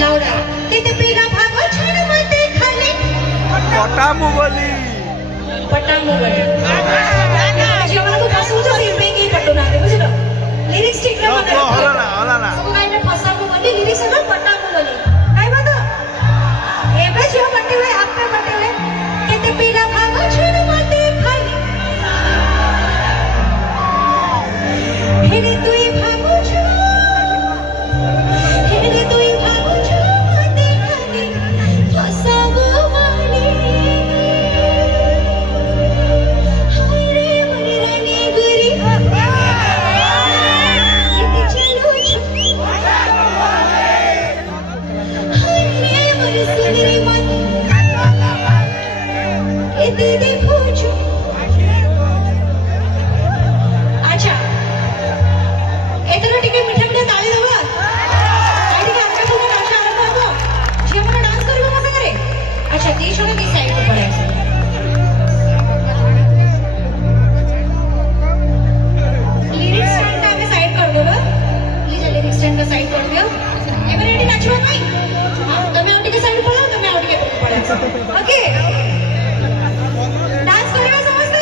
लावडा तिथे पिला भागो छान मते खाली पटामू बोली पटामू बोली जेव्हा तू फसवतो रिमेकी पटून आले बुझलो लिरिक्स ठीक ना मला होला ना सब गायने फसामू बोली लिरिक्स सगळं पटामू बोली काय बात हे बे जो म्हणते हुए आपका म्हणते हुए तिथे पिला भागो छान मते खाली हेरे तुई भागो हेरे तुई भागो मते खाली फसावू वाली हाय रे मरी रानी गुरी किती चलो हाय रे मरी सुंदरी मन किती देखो अच्छा एतरा टिके मिठा मिठा ताली दबा आई टिके आजका तुम नाच आरंभ हबो जे मन डांस करबो मसा करे अच्छा ती शोने ती साइड को पड़े लिरिक्स स्टैंड का साइड कर दो प्लीज लिरिक्स स्टैंड का साइड कर दियो एबे रेडी नाचवा नहीं हां तमे आउट के साइड पड़ो तमे आउट के पड़े ओके डांस करेगा समझते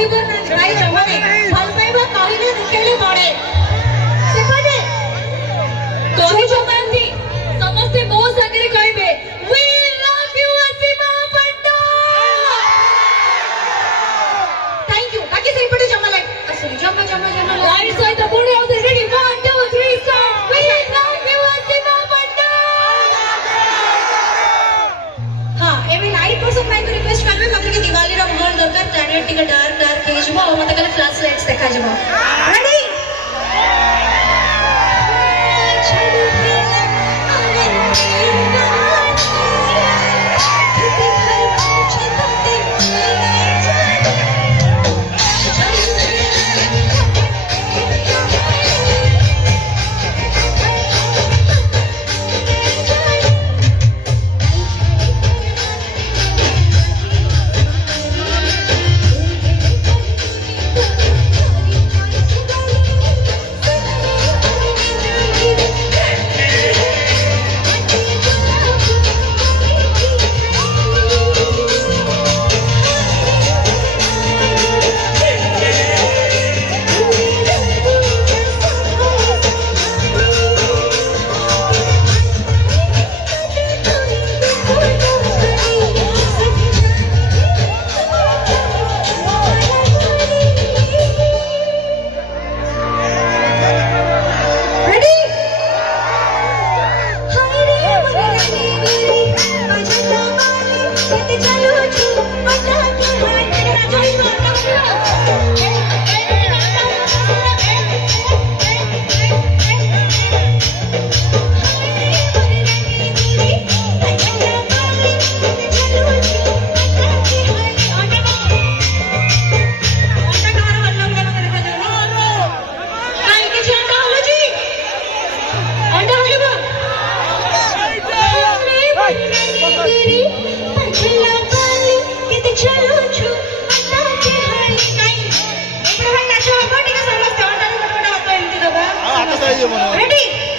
କହିପାରୁନାହାନ୍ତି ଭାଇ ଜମାରେ ଭଲ ପାଇବା କହିଲେ ଦେଖେଇଲେ ପଡେ ସେପଟେ କହୁଛନ୍ତି ସମସ୍ତେ ମୋ ସାଙ୍ଗରେ କହିବେ we love you Asima Panda. Thank you ବାକି ସେଇପଟେ ଜମା ଲାଗ ସରି ଜମା ଜମା ଜମା ଲାଇଟ୍ ସହିତ ପୁଣି ଆଉ ଥରେ ready 1 2 3 start we love you Asima Panda. ହଁ ଏବେ ଲାଇଟ୍ ପର୍ସନ ପାଇଁ ରିକ୍ୱେଷ୍ଟ କରିବେ ମତେ ଟିକେ ଦିୱାଲିର ମାହୋଲ ଦରକାର ପ୍ଲାନେଟ ଟିକେ ଡାର୍କ ଡାର୍କ ହେଇଯିବ ଆଉ ମତେ ଖାଲି ଫ୍ଲାଶ ଲାଇଟ୍ସ ଦେଖାଯିବ ରେଡି ହାତ ଧରିଯିବ Ready?